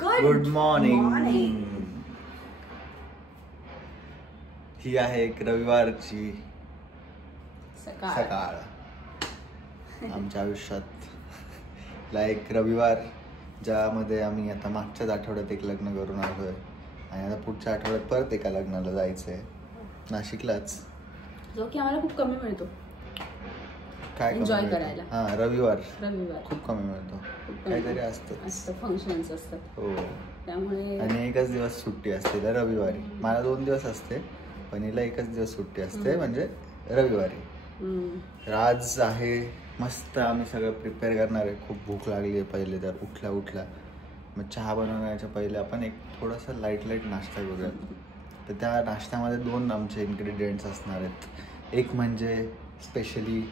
Good morning. ही आहे एक रविवारची सकाळ आमच्या आयुष्यात. एक रविवार ज्यामध्ये आम्ही आता मागच्याच आठवड्यात एक लग्न करून आलोय आणि आता पुढच्या आठवड्यात परत एका लग्नाला जायचंय नाशिकलाच, जो की आम्हाला खूप कमी मिळतो. काय एन्जॉय करायला. हा रविवार खूप कमी मिळतो. काहीतरी असतं, फंक्शन्स असतात. हो, त्यामुळे आणि एकच दिवस सुट्टी असते रविवारी. मला 2 दिवस असते पण हिला एकच दिवस सुट्टी असते, म्हणजे रविवारी. आज आहे मस्त. आम्ही सगळं प्रिपेअर करणार आहे. खूप भूक लागली आहे. पहिले तर उठल्या मग चहा बनवण्याच्या पहिले आपण एक थोडासा लाईट नाश्ता करूया. तर त्या नाश्त्यामध्ये 2 आमचे इन्ग्रेडियंट्स असणार आहेत. एक म्हणजे specially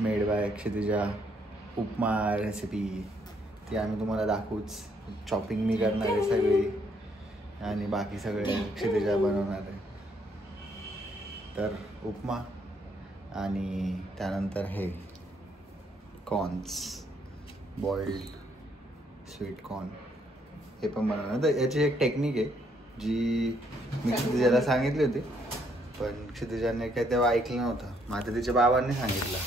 made by Kshitija upma recipe, ती आम्ही तुम्हाला दाखवूच. चॉपिंग मी करणार आहे सगळी आणि बाकी सगळे क्षितिजा बनवणार आहे. तर उपमा आणि त्यानंतर हे कॉर्न्स, बॉइल्ड स्वीट कॉर्न, हे पण बनवणार. तर याची एक टेक्निक आहे जी मी क्षितिजाला सांगितली होती, पण क्षितिजाने काय तेव्हा ऐकलं नव्हतं. मग आता तिच्या बाबांनी सांगितलं,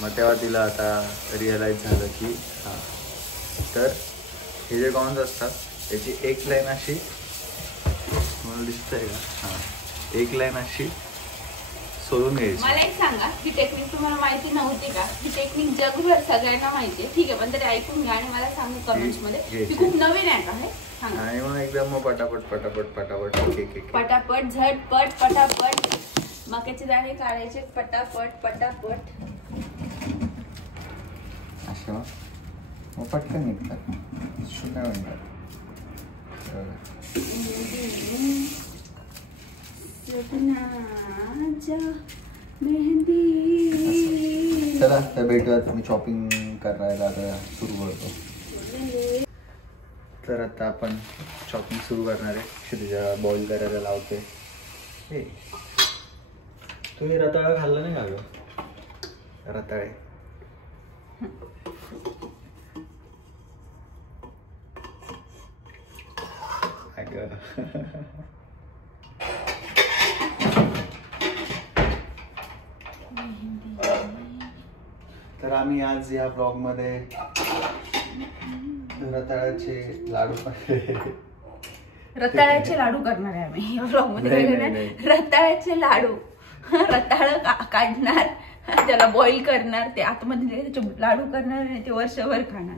मग तेव्हा तिला आता रिअलाईज झालं की हां. तर हे जे कॉर्न्स असतात त्याची एक लाईन अशी, मला दिसतंय का? हां, एक लाईन अशी सोडून घ्यायची. मला एक सांगा, ही टेक्निक तुम्हाला माहिती नव्हती का? ही टेक्निक जगभर सगळ्यांना माहिती आहे, ठीक आहे, पण तरी ऐकून घ्या आणि मला सांगा कमेंट्स मध्ये. ही खूप नवीन आहे का हे? आणि मग एकदम पटापट पटापट झटपट पटापट मक्याचे दाणे काढायचे पटापट असे मग पटकन निघतात. 0 मिनिटात. चला तर भेटूया. तुम्ही शॉपिंग करायला आता सुरू करतो. तर आता आपण शॉपिंग सुरू करणार आहे. क्षितिजा बॉईल करायला लावते. हे तू हे रताळा खाल्ला नाही का गं? रताळे तर आम्ही आज या ब्लॉग मध्ये रताळ्याचे लाडू करणार आहे आम्ही या ब्लॉग मध्ये. रताळ्याचे लाडू, रताळ काढणार, त्याला बॉईल करणार, ते आतमध्ये त्याचे लाडू करणार आणि ते वर्षभर खाणार.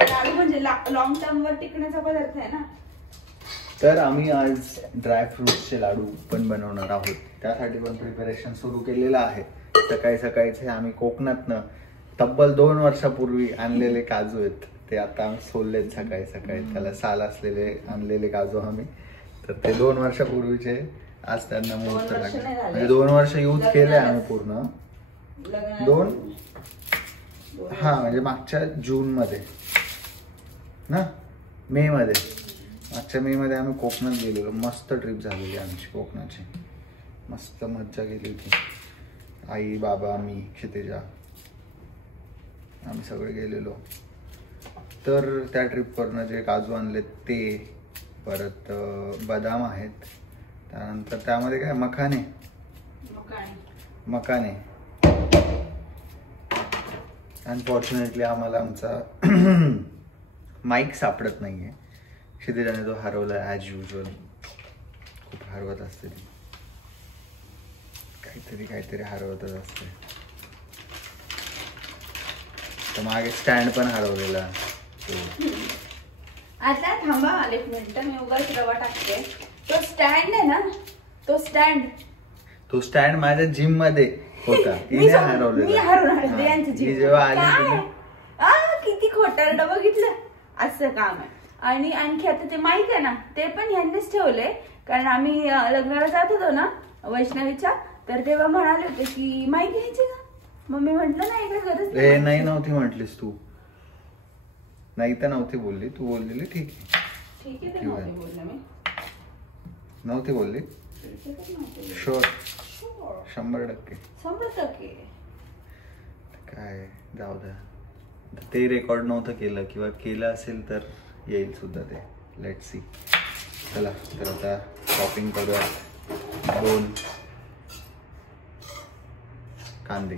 लाडू म्हणजे लॉंग टर्म वर टिकण्याचा पदार्थ आहे ना. तर आम्ही आज ड्रायफ्रुट्सचे लाडू पण बनवणार आहोत. त्यासाठी पण प्रिपरेशन सुरू केलेलं आहे. सकाळीचे आम्ही कोकणातनं तब्बल 2 वर्षापूर्वी आणलेले काजू आहेत, ते आता आम्ही सोललेत सकाळी. त्याला साल असलेले आणलेले काजू आम्ही. तर ते 2 वर्षापूर्वीचे आज त्यांना मुहूर्त लागले. म्हणजे 2 वर्ष यूज केले आम्ही पूर्ण. 2 म्हणजे मागच्या जून मध्ये ना, मागच्या मे मध्ये आम्ही कोकणात गेलेलो. मस्त ट्रिप झालेली आमची कोकणाची. मस्त मज्जा गेली होती. आई, बाबा, मी, क्षितिजा, आम्ही सगळे गेलेलो. तर त्या ट्रिपवरनं जे काजू आणलेत ते, परत बदाम आहेत, त्यानंतर त्यामध्ये काय मखाने. अनफॉर्च्युनेटली आम्हाला आमचा माईक सापडत नाहीये. क्षितिजाने तो हरवला ॲज युजल. खूप हरवत असते ती, काहीतरी हरवतच असते. तर मागे स्टँड पण हरवलेला. आता थांबा मला 1 मिनिट, मी उगाच रवा टाकते. तो स्टँड आहे ना, तो स्टँड माझ्या जिम मध्ये होता. जेव्हा आली किती खोटारडं बघितलं. असं काम आहे. आणि आणखी आता ते माईक आहे ना, ते पण ह्यांनीच ठेवले. कारण आम्ही लग्नाला जात होतो ना वैष्णवीच्या, तर तेव्हा म्हणाले होते की माईक घ्यायची का. मग मी म्हंटल नाही, काय गरज नाही. नव्हती म्हटलीस तू. नाही तर नव्हती बोलली तू. बोललेली ठीक आहे. नव्हती बोलली. शुअर 100% काय जाऊ द्या. ते रेकॉर्ड नव्हतं केलं किंवा केलं असेल तर येईल सुद्धा ते. Let see. चला तर आता शॉपिंग करूया. 2 कांदे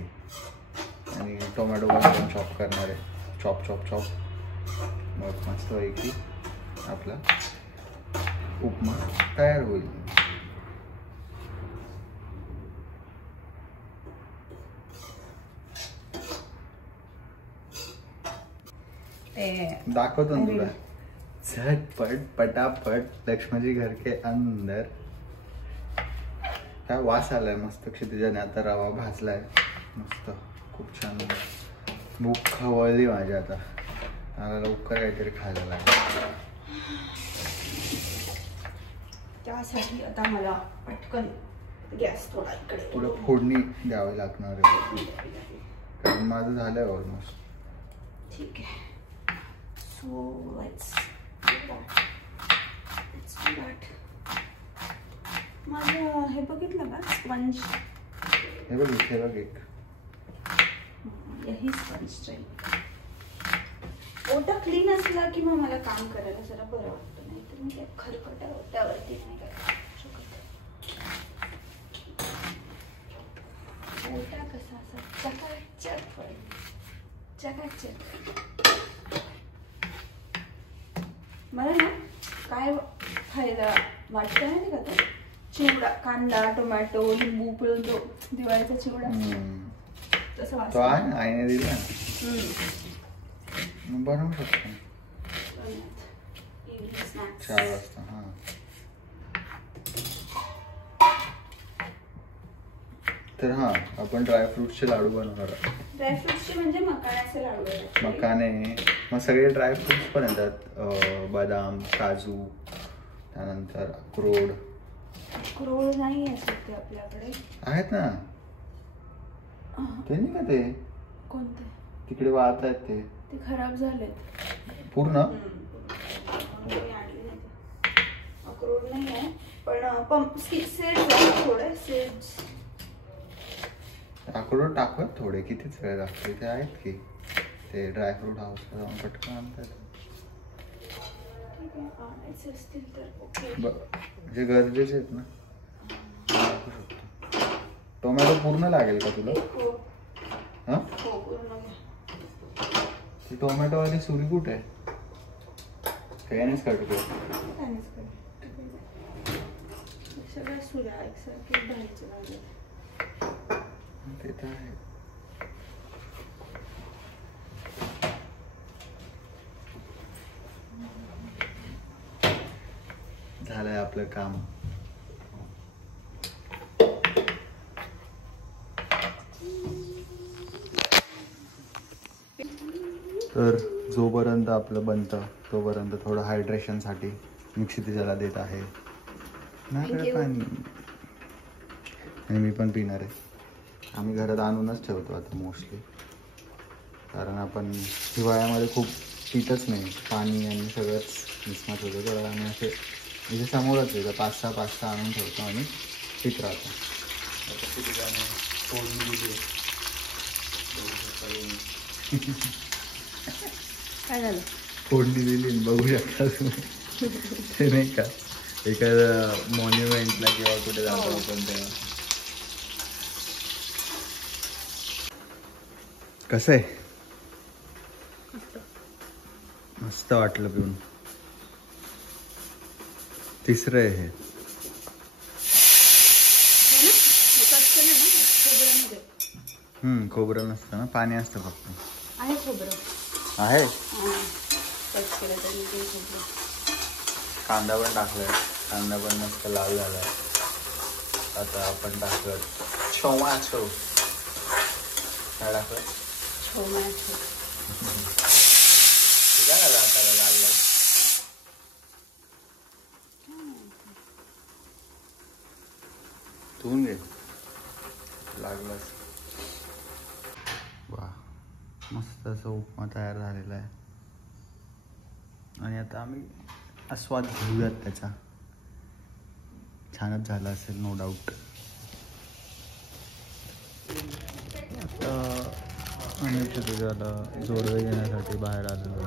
आणि टोमॅटो पण चॉप करणार आहे. Chop chop chop. मग मस्त पैकी आपला उपमा तयार होईल. दाखवतो ना तुला. झटपट पटापट लक्ष्मणजी घर के अंदर. काय वास आलाय मस्त क्षितिजाने. आता रवा भाजलाय मस्त. खूप छान. भूक खवळली माझी आता. मला लवकर काहीतरी खायला लागेल. त्यासाठी आता मला पटकन गॅस थोडा इकडे तुला फोडणी द्यावी लागणार आहे कारण माझं झालंय ऑलमोस्ट. ठीक आहे. So let's do that. माझं हे बघितलं का स्पंज. हे बघ इथे बघ एक. यही स्पंज. ओटा क्लीन असला की मग मला काम करायला जरा बरं वाटतं. नाही तर मी खरकट ओट्यावरती नाही करायला शकत. ओटा कसा असा चकाचक चकाचक. मला ना काय खायला वाटतं माहिती का ते चिवडा. कांदा टोमॅटो लिंबू पिळून तो दिवाळीचा चिवडा तसं वाटतं. आईने दिला बनवू शकतो 4 वाजता. हा तर हा आपण ड्रायफ्रुट्सचे लाडू बनवणार आहोत. ड्रायफ्रुट्सचे म्हणजे मकाण्याचे लाडू. मकाने मग सगळे ड्रायफ्रुट्स पण येतात. बदाम काजू त्यानंतर अक्रोड. अक्रोड नाही आहे सध्या आपल्याकडे. आहेत ना ते. नाही का ते कोणते तिकडे वाहत आहेत ते. ते खराब झालेत पूर्ण. अक्रोड नाही आहे पण सीड्स थोडे सीड्स. अक्रोड टाकूयात थोडे. कितीच वेळ लागतो. ते आहेत की ते ड्रायफ्रूट हाऊसला जाऊन पटकन आणतात. जे गरजेचे आहेत ना टाकू शकतो. टोमॅटो पूर्ण लागेल का तुला. हा ती टोमॅटोवाली सुरी कुठे आहे. त्यानेच काढतो. सगळ्या सुऱ्या एकसारखी भाजीच्या लागल्या. ते तर आहे. झालंय आपलं काम. तर जोपर्यंत आपलं बनतं तोपर्यंत थोडं हायड्रेशनसाठी मिक्सी त्याला देत आहे. नाही पाणी आणि मी पण पिणार आहे. आम्ही घरात आणूनच ठेवतो आता मोस्टली कारण आपण हिवाळ्यामध्ये खूप पितच नाही. पाणी आणि सगळंच मिसमॅच होतं. तर आम्ही असे इथे समोरच आहे 5-6 आणून ठेवतो आणि पित राहतो. काय झालं. फोडणी दिली बघू शकता तुम्ही. ते नाही का एखाद्या मॉन्युमेंटला किंवा कुठे जातो आपण तेव्हा. कसं आहे. मस्त वाटलं पिऊन. तिसरं आहे हे. खोबरं नसतं ना पाणी असतं फक्त. आहे खोबरं आहे. कांदा पण टाकलाय. कांदा पण मस्त लाल झालाय. आता आपण टाकलं टोमॅटो. काय टाकलं टोमॅटो. काय झालं हाताला लाल लाल. धुवून घे लागलंच. वा मस्त असं उपमा तयार झालेला आहे आणि आता आम्ही आस्वाद घेऊयात त्याचा. छानच झाला असेल नो डाऊट. आता आणि तुझ्याला जोडवे घेण्यासाठी बाहेर आलेलो.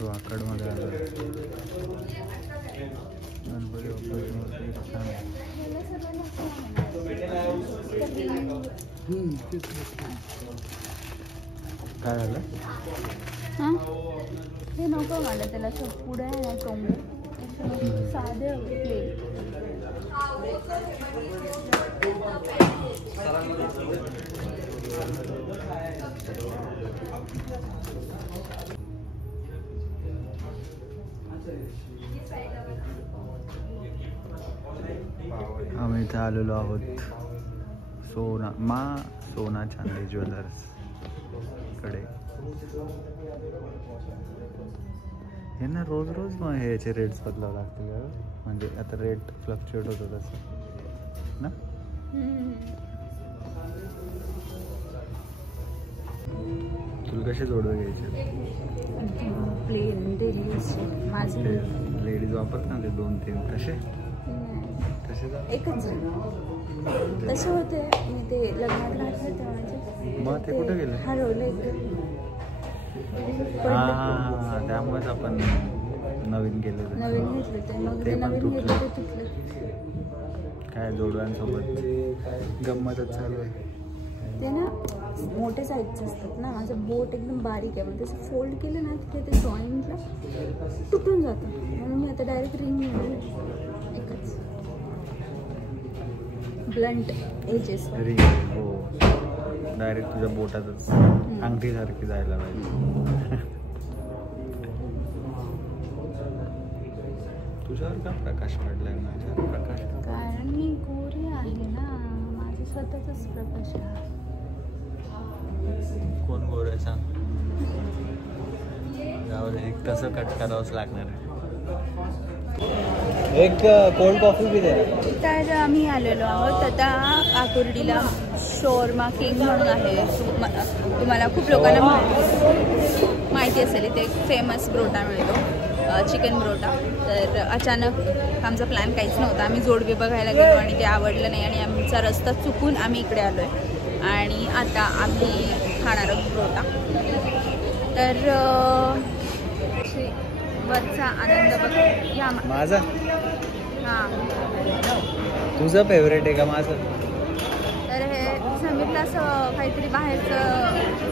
वाकडमध्ये आलो. गणपती बाप्पाची मूर्ती छान आहे. काय झालं? हां हे नको मला, त्याला पुढे आहे ना टोंगे साधे प्लेट. आम्ही इथे आलेलो आहोत सोना चांदी ज्वेलर्स कडे. हे ना रोज मग ह्याचे रेट्स बदलावं लागते का? म्हणजे आता रेट फ्लक्च्युएट होतो तसं ना. तुला कसे जोडवे घ्यायचे? प्लेन माझे लेडीज वापरत ना ते 2-3 तसे एकच तसे होते. मी ते लग्नात घातले तेव्हा मग ते कुठे गेले? हरवले. हां त्यामुळेच आपण नवीन केले. नवीन घेतले ते मग ते नवीन घेतले ते तुटले. काय जोडव्यांसोबत गंमतच चालू आहे. ते ना मोठे साईजचे असतात ना. माझं बोट एकदम बारीक आहे, मग त्याचं फोल्ड केलं ना तिथे ते जॉईंटला तुटून जातं. म्हणून मी आता डायरेक्ट रिंग घेऊन एकच ब्लंट एजेस रिंग. हो डायरेक्ट तुझ्या बोटातच अंगठीसारखी जायला पाहिजे. तुझ्यावर का प्रकाश पडलाय? माझ्यावर प्रकाश कारण मी गोरी आहे ना, माझा स्वतःचाच प्रकाश आहे. कोण गोर आहे सांग? एक तसं कट करावंच लागणार आहे. एक कोल्ड कॉफी बी द्या. तर आम्ही आलेलो आहोत आता आकुर्डीला. शोरमा किंग म्हणून आहे. तुम्हाला खूप लोकांना माहिती असेल. इथे एक फेमस ब्रोटा मिळतो, चिकन ब्रोटा. तर अचानक आमचा प्लॅन काहीच नव्हता. आम्ही जोडवे बघायला गेलो आणि ते आवडलं नाही आणि आमचा रस्ता चुकून आम्ही इकडे आलो आहे. आणि आता आम्ही खाणार आहोत ब्रोटा. तर वरचा आनंद बघ या माझा. हां तुझं फेवरेट आहे का माझं? तर हे समीरला असं काहीतरी बाहेरचं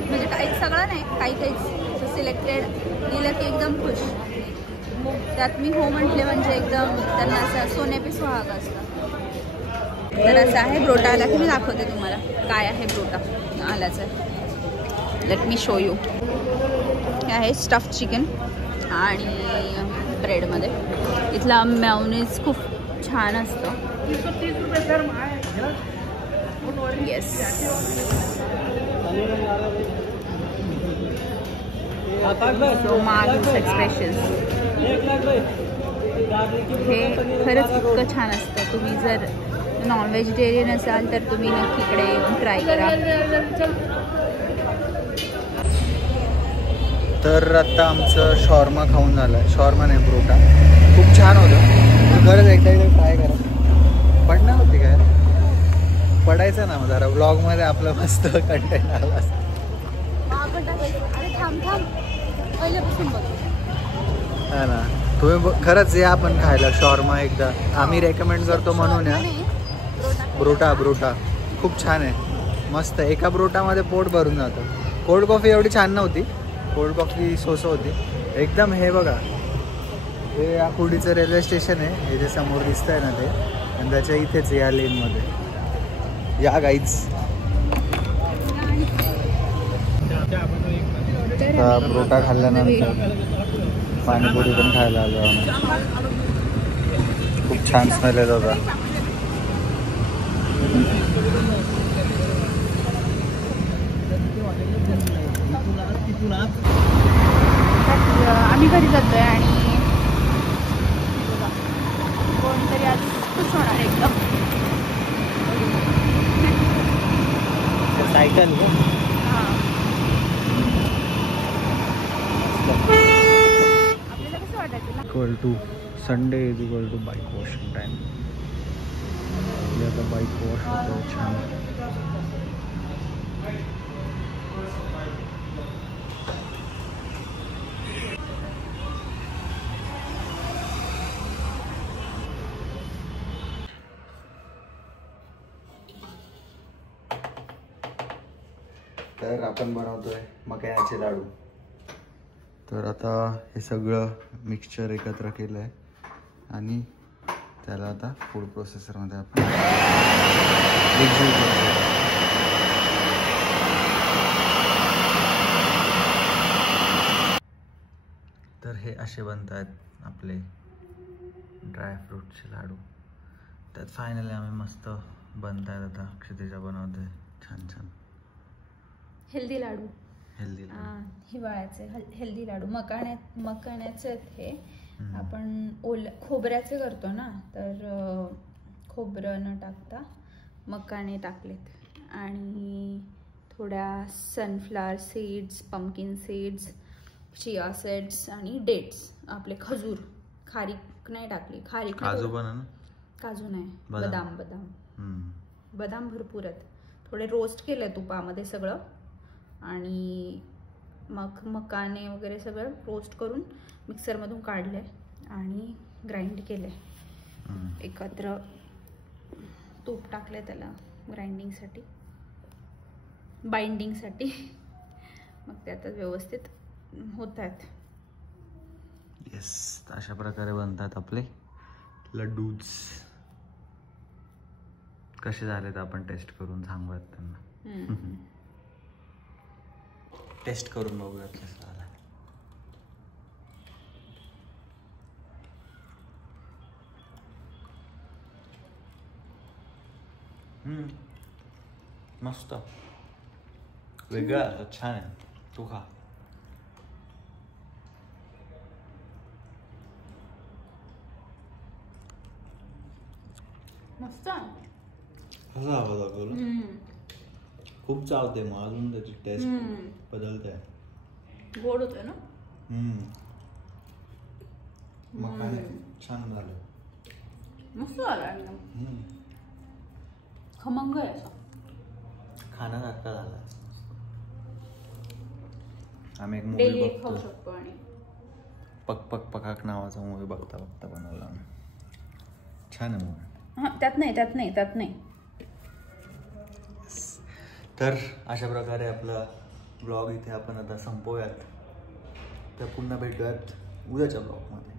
म्हणजे काही सगळं नाही, काही सिलेक्टेड दिलं की एकदम खुश. त्यात मी हो म्हटले म्हणजे एकदम त्यांना असं सोने पे सुहागा असतं. तर असं आहे. ब्रोटा आला की मी दाखवते तुम्हाला काय आहे ब्रोटा आल्याचं. Let me show you. हे आहे स्टफ चिकन आणि ब्रेडमध्ये. इथला मेयोनीज खूप छान असतं. Yes Magos expressions. हे खरंच इतकं छान असतं. तुम्ही जर नॉन व्हेजिटेरियन असाल तर तुम्ही नक्की इकडे येऊन ट्राय करा. तर आता आमचं शॉर्मा खाऊन झालं. शॉर्मा नाही ब्रोटा खूप छान होतं. खरंच एकदा ट्राय करा. पडणार होती काय? पडायचं ना मग जरा व्लॉगमध्ये आपलं मस्त कंटेंट आला असतं. हा ना. तुम्ही खरंच या आपण खायला शॉर्मा एकदा. आम्ही रेकमेंड करतो म्हणून या. ब्रोटा खूप छान आहे, मस्त. एका ब्रोटामध्ये पोट भरून जातं. कोल्ड कॉफी एवढी छान नव्हती. कोल्ड कॉफी सोसो होती एकदम. हे बघा, हे आकुर्डीचं रेल्वे स्टेशन आहे. हे जे समोर दिसत आहे ना ते, आणि त्याच्या इथेच या लेनमध्ये या गाईज. ब्रोटा खाल्ल्यानंतर पाणीपुरी पण खायला आलो आम्ही. खूप छान स्मेल येत होता. आम्ही घरी जातोय आणि कोणतरी आज खुश होणार एकदम. सायकल आपल्याला कसं वाटायचं ना. Equal to Sunday is equal to bike washing time. आता बाईक वॉश होतं छान. तर आपण बनवतोय मक्याचे लाडू. तर आता हे सगळं मिक्सचर एकत्र केलं आहे आणि त्याला आता फूड प्रोसेसरमध्ये आपण तर हे असे बनतात आपले ड्रायफ्रूटचे लाडू. त्यात फायनली आम्ही मस्त बनतायत. आता क्षितिजा बनवते छान छान हेल्दी लाडू. हिवाळ्याचे हेल्दी लाडू मकाण्याचे हे आपण खोबऱ्याचे करतो ना, तर खोबरं न टाकता मकाणे टाकलेत आणि थोड्या sunflower seeds, pumpkin seeds, chia seeds आणि डेट्स, आपले खजूर. खारीक नाही टाकली. खारीक काजू नाही, बदाम भरपूर आहेत. थोडे रोस्ट केले तुपामध्ये सगळं आणि मग मकाने वगैरे सगळं रोस्ट करून मिक्सरमधून काढले आणि ग्राइंड केले एकत्र. तूप टाकले त्याला ग्राइंडिंगसाठी, बाइंडिंगसाठी. मग ते आता व्यवस्थित होत आहेत. येस, अशा प्रकारे बनतात आपले लड्डूज. कसे झाले तर आपण टेस्ट करून सांगूयात त्यांना. टेस्ट करून बघूयात कसं झालं. मस्त, वेगळा छान आहे. तू खा. मस्त. कसं हवं दाखवलं. खूप चावते मग अजून त्याची टेस्ट बदलते. गोड होते ना. मकाने छान झालं. मस्त झालं एकदम. खमंग आहे असं. खाण्यासारखा झाला. आम्ही एक डेली मूवी खाऊ बघतो, शकतो. आणि पक पक पकाक नावाचा मूवी बघता बघता बनवला. छान आहे मूवी. त्यात नाही. तर अशा प्रकारे आपला ब्लॉग इथे आपण आता संपवूयात. तर पुन्हा भेटूयात उद्याच्या ब्लॉगमध्ये.